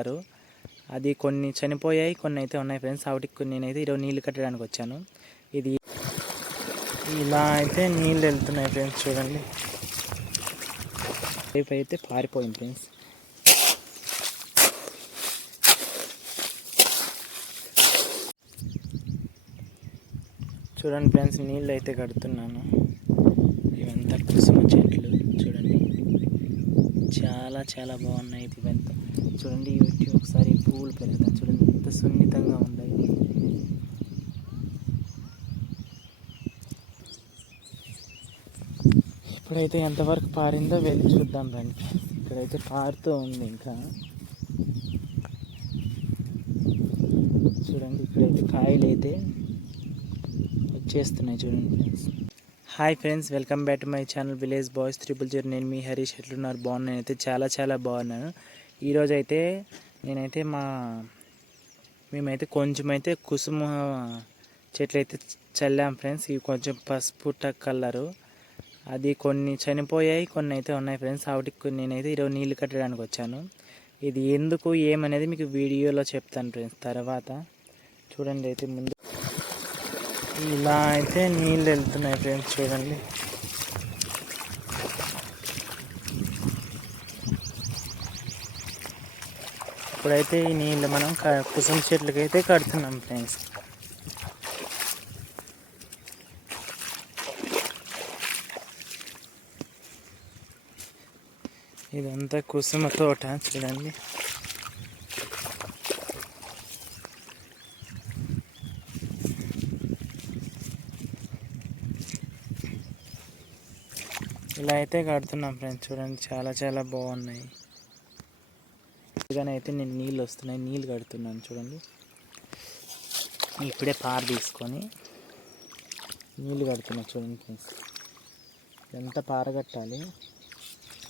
అది కొన్ని చనిపోయాయి, కొన్ని అయితే ఉన్నాయి ఫ్రెండ్స్. వాటికి నేనైతే ఈరోజు నీళ్ళు కట్టడానికి వచ్చాను. ఇది ఇలా అయితే నీళ్ళు వెళ్తున్నాయి ఫ్రెండ్స్. చూడండి, పైప్ అయితే పారిపోయింది ఫ్రెండ్స్. చూడండి ఫ్రెండ్స్, నీళ్ళు అయితే కడుతున్నాను. ఇవంతా కుసుమ చెట్లు చూడండి, చాలా చాలా బాగున్నాయి. ఇవంతా చూడండి, వీటి ఒకసారి పువ్వులు పెరుగుతాయి చూడండి, ఎంత సున్నితంగా ఉన్నాయి. ఇప్పుడైతే ఎంతవరకు పారిందో వెళ్ళి చూద్దాం రండి. ఇక్కడైతే పారుతూ ఉంది ఇంకా. చూడండి, ఇక్కడైతే కాయలు అయితే వచ్చేస్తున్నాయి చూడండి friends. Hi friends, welcome back to my channel village boys 000. నేను మీ హరీష్. ఎట్లున్నారు? బాగున్నాను. అయితే చాలా చాలా బాగున్నాను. ఈరోజు అయితే నేనైతే మేమైతే కొంచెం అయితే కుసుమ చెట్లు అయితే చల్లాం ఫ్రెండ్స్. ఇవి కొంచెం పసుపు కలరు. అది కొన్ని చనిపోయాయి, కొన్ని అయితే ఉన్నాయి ఫ్రెండ్స్. వాటికి నేనైతే ఈరోజు నీళ్ళు కట్టడానికి వచ్చాను. ఇది ఎందుకు ఏమనేది మీకు వీడియోలో చెప్తాను ఫ్రెండ్స్ తర్వాత. చూడండి, అయితే ముందు ఇలా అయితే నీళ్ళు వెళ్తున్నాయి ఫ్రెండ్స్. చూడండి, ఇప్పుడైతే ఈ నీళ్ళు మనం కుసుమ చెట్లకి అయితే కడుతున్నాం ఫ్రెండ్స్. ఇదంతా కుసుమ తోట చూడండి. ఇలా అయితే కడుతున్నాం ఫ్రెండ్స్. చూడండి, చాలా చాలా బాగున్నాయి. ఇలాగనే అయితే నేను నీళ్ళు వస్తున్నాయి, నీళ్ళు కడుతున్నాను చూడండి. ఇప్పుడే పార తీసుకొని నీళ్ళు కడుతున్నాను చూడండి ఫ్రెండ్స్. ఎంత పార కట్టాలి.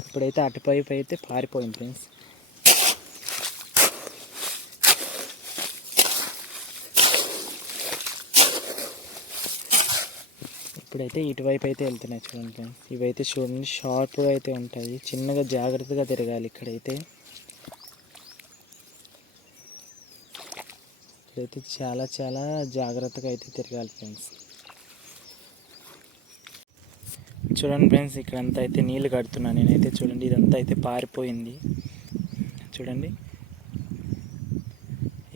ఇప్పుడైతే అటుపైపు అయితే పారిపోయింది ఫ్రెండ్స్. ఇప్పుడైతే ఇటువైపు అయితే వెళ్తున్నాయి చూడండి ఫ్రెండ్స్. ఇవైతే చూడండి, షార్ప్గా అయితే ఉంటాయి. చిన్నగా జాగ్రత్తగా తిరగాలి. ఇక్కడైతే చాలా చాలా జాగ్రత్తగా అయితే తిరగాలి ఫ్రెండ్స్. చూడండి ఫ్రెండ్స్, ఇక్కడంతా అయితే నీళ్ళు కడుతున్నాను నేనైతే. చూడండి, ఇదంతా అయితే పారిపోయింది చూడండి.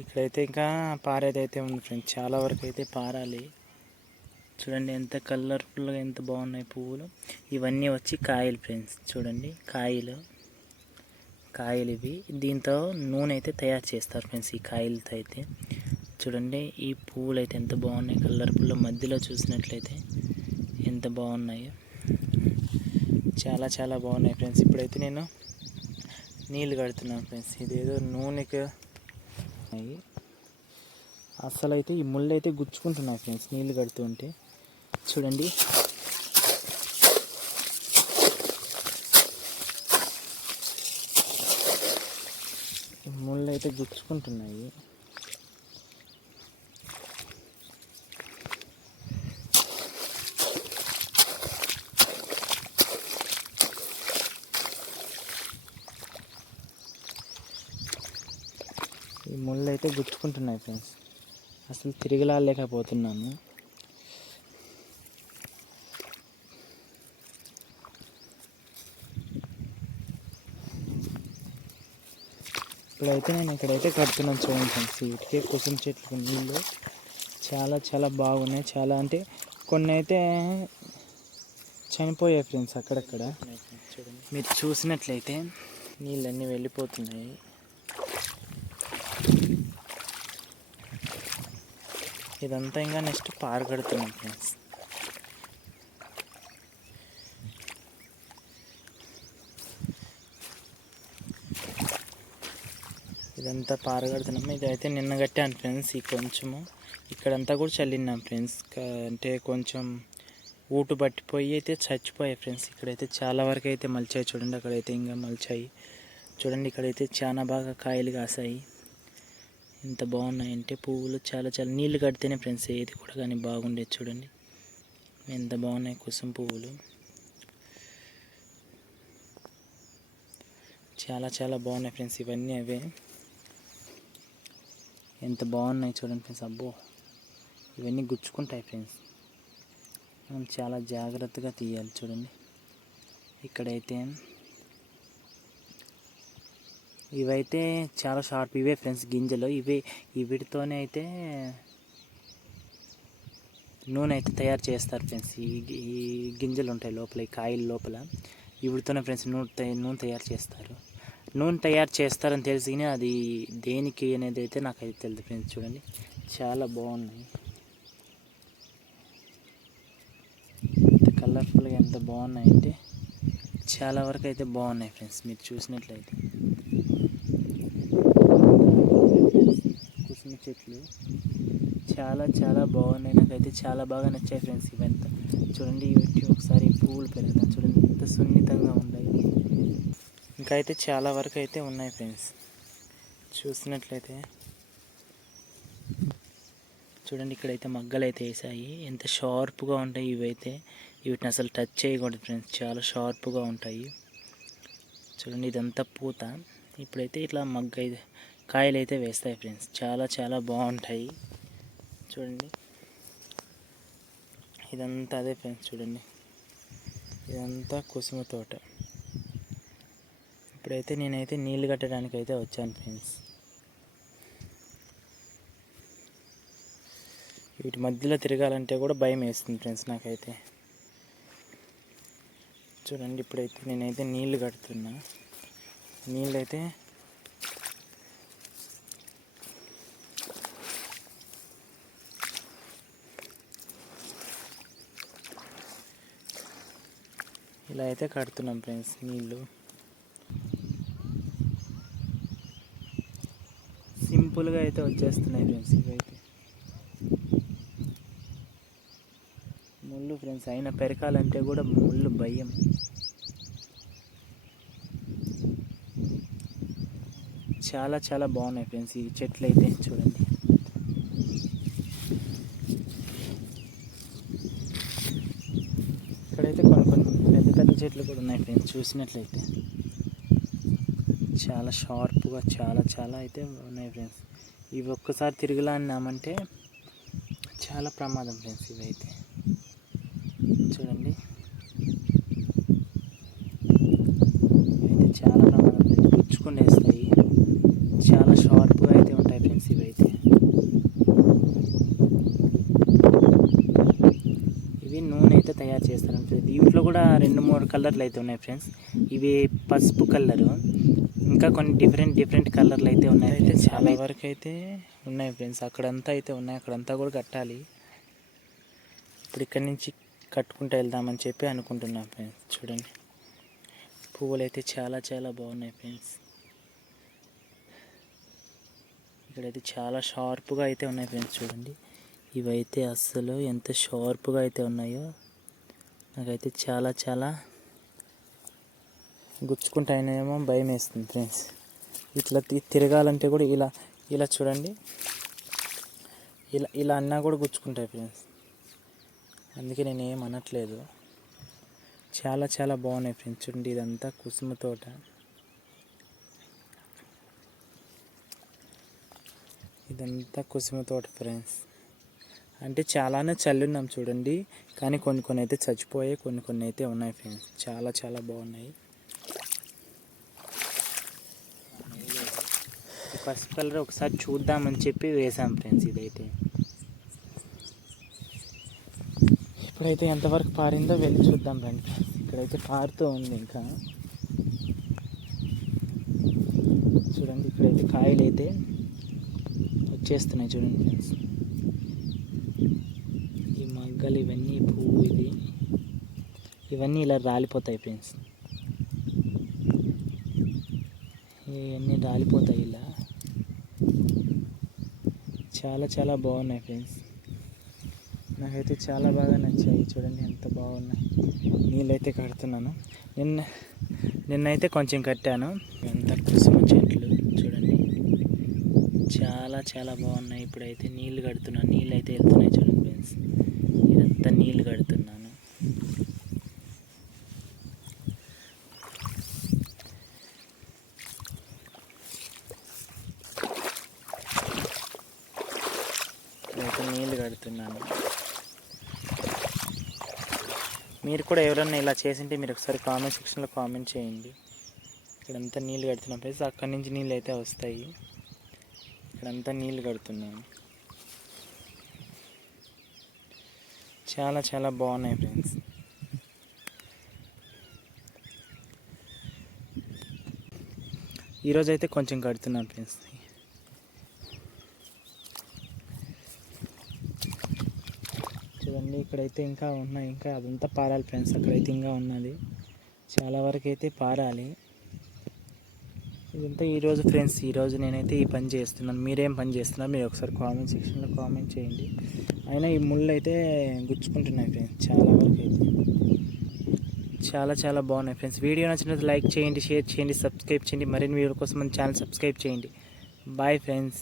ఇక్కడైతే ఇంకా పారేది అయితే ఉంది ఫ్రెండ్స్. చాలా వరకు అయితే పారాలి. చూడండి, ఎంత కలర్ఫుల్గా ఎంత బాగున్నాయి పువ్వులు. ఇవన్నీ వచ్చి కాయలు ఫ్రెండ్స్. చూడండి, కాయలు ఇవి. దీంతో నూనె అయితే తయారు చేస్తారు ఫ్రెండ్స్. ఈ కాయలతో అయితే చూడండి, ఈ పువ్వులు అయితే ఎంత బాగున్నాయి. కలర్ఫుల్ మధ్యలో చూసినట్లయితే ఎంత బాగున్నాయో, చాలా చాలా బాగున్నాయి ఫ్రెండ్స్. ఇప్పుడైతే నేను నీళ్ళు కడుతున్నాను ఫ్రెండ్స్. ఇదేదో నూనెకి అసలు అయితే ఈ ముళ్ళు అయితే గుచ్చుకుంటున్నాయి ఫ్రెండ్స్ నీళ్ళు కడుతుంటే. చూడండి, ముళ్ళు అయితే గుచ్చుకుంటున్నాయి. ఈ ముళ్ళు అయితే గుచ్చుకుంటున్నాయి ఫ్రెండ్స్. అసలు తిరిగిలాలేకపోతున్నాను. ఇప్పుడైతే నేను ఇక్కడైతే కడుతున్నాను చూడండి ఫ్రెండ్స్. వీటికే కుసుమ చెట్లకు నీళ్ళు చాలా చాలా బాగున్నాయి. చాలా అంటే కొన్ని అయితే చనిపోయాయి ఫ్రెండ్స్ అక్కడక్కడ. మీరు చూసినట్లయితే నీళ్ళన్నీ వెళ్ళిపోతున్నాయి. ఇదంతా ఇంకా నెక్స్ట్ పారు కడుతున్నాం ఫ్రెండ్స్. ఇదంతా పార కడుతున్నాము. ఇదైతే నిన్న కట్టాను ఫ్రెండ్స్. ఈ కొంచెము ఇక్కడంతా కూడా చల్లినాం ఫ్రెండ్స్. అంటే కొంచెం ఊటు పట్టిపోయి అయితే చచ్చిపోయాయి ఫ్రెండ్స్. ఇక్కడైతే చాలా వరకు అయితే మలిచాయి చూడండి. అక్కడైతే ఇంకా మలిచాయి చూడండి. ఇక్కడైతే చాలా బాగా కాయలు కాసాయి. ఎంత బాగున్నాయంటే పువ్వులు. చాలా చాలా నీళ్ళు కడితేనే ఫ్రెండ్స్ ఏది కూడా కానీ బాగుండేది. చూడండి ఎంత బాగున్నాయి కుసుమ పువ్వులు. చాలా చాలా బాగున్నాయి ఫ్రెండ్స్. ఇవన్నీ అవే ఎంత బాగున్నాయి చూడండి ఫ్రెండ్స్. అబ్బో, ఇవన్నీ గుచ్చుకుంటాయి ఫ్రెండ్స్. మనం చాలా జాగ్రత్తగా తీయాలి. చూడండి ఇక్కడైతే ఇవైతే చాలా షార్ప్. ఇవే ఫ్రెండ్స్ గింజలు. వీటితోనే అయితే నూనె అయితే తయారు చేస్తారు ఫ్రెండ్స్. ఈ గింజలు ఉంటాయి లోపల, ఈ కాయల లోపల. వీటితోనే ఫ్రెండ్స్ నూనె తయారు చేస్తారు. నూనె తయారు చేస్తారని తెలిసి కానీ అది దేనికి అనేది అయితే నాకైతే తెలియదు ఫ్రెండ్స్. చూడండి చాలా బాగున్నాయి. కలర్ఫుల్గా ఎంత బాగున్నాయంటే చాలా వరకు అయితే బాగున్నాయి ఫ్రెండ్స్. మీరు చూసినట్లయితే కుసుమ చెట్లు చాలా చాలా బాగున్నాయి. నాకైతే చాలా బాగా నచ్చాయి ఫ్రెండ్స్. ఇవంతా చూడండి. వీటి ఒకసారి పువ్వులు పెరుగుతాయి చూడండి, ఎంత సున్నితంగా ఉన్నాయి. ఇంకా అయితే చాలా వరకు అయితే ఉన్నాయి ఫ్రెండ్స్. చూసినట్లయితే చూడండి, ఇక్కడైతే మగ్గలు అయితే వేసాయి. ఎంత షార్ప్గా ఉంటాయి ఇవైతే. వీటిని అసలు టచ్ చేయకూడదు ఫ్రెండ్స్, చాలా షార్ప్గా ఉంటాయి. చూడండి ఇదంతా పూత. ఇప్పుడైతే ఇట్లా కాయలు అయితే వేస్తాయి ఫ్రెండ్స్. చాలా చాలా బాగుంటాయి. చూడండి ఇదంతా అదే ఫ్రెండ్స్. చూడండి ఇదంతా కుసుమ తోట. ఇప్పుడైతే నేనైతే నీళ్ళు కట్టడానికి అయితే వచ్చాను ఫ్రెండ్స్. వీటి మధ్యలో తిరగాలంటే కూడా భయం వేస్తుంది ఫ్రెండ్స్ నాకైతే. చూడండి ఇప్పుడైతే నేనైతే నీళ్ళు కడుతున్నా. నీళ్ళు అయితే ఇలా అయితే కడుతున్నాం ఫ్రెండ్స్ నీళ్ళు. సింపుల్గా అయితే వచ్చేస్తున్నాయి ఫ్రెండ్స్. ఇవైతే ముళ్ళు ఫ్రెండ్స్, అయినా పెరకాలంటే కూడా ముళ్ళు భయం. చాలా చాలా బాగున్నాయి ఫ్రెండ్స్ ఈ చెట్లు అయితే. చూడండి ఇక్కడైతే కొన్ని పెద్ద పెద్ద చెట్లు కూడా ఉన్నాయి ఫ్రెండ్స్. చూసినట్లయితే చాలా షార్ప్గా చాలా చాలా అయితే ఉన్నాయి ఫ్రెండ్స్. ఇవి ఒక్కసారి తిరగలాన్నామంటే చాలా ప్రమాదం ఫ్రెండ్స్ ఇవైతే. చూడండి ఇవైతే చాలా ప్రమాదం ఫ్రెండ్స్, గుచ్చుకునేస్తాయి. చాలా షార్ప్గా అయితే ఉంటాయి ఫ్రెండ్స్ ఇవైతే. ఇవి నూనె అయితే తయారు చేస్తారు ఫ్రెండ్స్. దీంట్లో కూడా 2-3 కలర్లు అయితే ఉన్నాయి ఫ్రెండ్స్. ఇవి పసుపు కలరు, ఇంకా కొన్ని డిఫరెంట్ కలర్లు అయితే ఉన్నాయి. అయితే చాలా వరకు అయితే ఉన్నాయి ఫ్రెండ్స్. అక్కడంతా అయితే ఉన్నాయి, అక్కడంతా కూడా కట్టాలి. ఇప్పుడు ఇక్కడి నుంచి కట్టుకుంటూ వెళ్దామని చెప్పి అనుకుంటున్నాం ఫ్రెండ్స్. చూడండి పువ్వులు అయితే చాలా చాలా బాగున్నాయి ఫ్రెండ్స్. ఇక్కడైతే చాలా షార్ప్గా అయితే ఉన్నాయి ఫ్రెండ్స్. చూడండి ఇవైతే అస్సలు ఎంత షార్ప్గా అయితే ఉన్నాయో నాకైతే చాలా చాలా గుచ్చుకుంటాయనేమో భయం వేస్తుంది ఫ్రెండ్స్. ఇట్లా తిరగాలంటే కూడా ఇలా చూడండి, ఇలా అన్నా కూడా గుచ్చుకుంటాయి ఫ్రెండ్స్. అందుకే నేను ఏం అనట్లేదు. చాలా చాలా బాగున్నాయి ఫ్రెండ్స్. చూడండి ఇదంతా కుసుమ తోట. ఇదంతా కుసుమ తోట ఫ్రెండ్స్. అంటే చాలానే చల్లున్నాం చూడండి, కానీ కొన్ని అయితే చచ్చిపోయాయి, కొన్ని అయితే ఉన్నాయి ఫ్రెండ్స్. చాలా చాలా బాగున్నాయి. పసుపు కలర్ ఒకసారి చూద్దామని చెప్పి వేసాం ఫ్రెండ్స్. ఇదైతే ఇప్పుడైతే ఎంతవరకు పారిందో వెళ్ళి చూద్దాం రండి. ఇక్కడైతే పారుతూ ఉంది ఇంకా. చూడండి ఇక్కడైతే కాయలు అయితే వచ్చేస్తున్నాయి చూడండి ఫ్రెండ్స్. ఈ మగ్గలు ఇవన్నీ పువ్వు ఇవన్నీ ఇలా రాలిపోతాయి ఫ్రెండ్స్. ఇవన్నీ రాలిపోతాయి ఇలా. చాలా చాలా బాగున్నాయి ఫ్రెండ్స్. నాకైతే చాలా బాగా నచ్చాయి. చూడండి ఎంత బాగున్నాయి. నీళ్ళైతే కడుతున్నాను. నిన్నైతే కొంచెం కట్టాను. ఎంత కుసుమ చెట్లు చూడండి చాలా చాలా బాగున్నాయి. ఇప్పుడైతే నీళ్ళు కడుతున్నాను. నీళ్ళు అయితే వెళ్తున్నాయి చూడండి ఫ్రెండ్స్. ఇదంతా నీళ్ళు కడుతున్నాను. ఇక్కడంతా నీళ్ళు కడుతున్నాను. మీరు కూడా ఎవరన్నా ఇలా చేసింటే మీరు ఒకసారి కామెంట్ సెక్షన్లో కామెంట్ చేయండి. ఇక్కడంతా నీళ్ళు కడుతున్నాం ఫ్రెండ్స్. అక్కడి నుంచి నీళ్ళు అయితే వస్తాయి. ఇక్కడంతా నీళ్ళు కడుతున్నాను. చాలా చాలా బాగున్నాయి ఫ్రెండ్స్. ఈరోజు అయితే కొంచెం కడుతున్నాను ఫ్రెండ్స్. చూడండి ఇక్కడైతే ఇంకా ఉన్నాయి, ఇంకా అదంతా పారాలి ఫ్రెండ్స్. అక్కడైతే ఇంకా ఉన్నది, చాలా వరకు అయితే పారాలి. ఇదంతా ఈరోజు ఫ్రెండ్స్. ఈరోజు నేనైతే ఈ పని చేస్తున్నాను. మీరేం పని చేస్తున్నారు మీరు ఒకసారి కామెంట్ సెక్షన్లో కామెంట్ చేయండి. అయినా ఈ ముళ్ళు అయితే గుచ్చుకుంటున్నాయి ఫ్రెండ్స్ చాలా వరకు అయితే. చాలా చాలా బాగున్నాయి ఫ్రెండ్స్. వీడియో నచ్చినట్లయితే లైక్ చేయండి, షేర్ చేయండి, సబ్స్క్రైబ్ చేయండి. మరిన్ని వీడియో కోసం మన ఛానల్ సబ్స్క్రైబ్ చేయండి. Bye friends.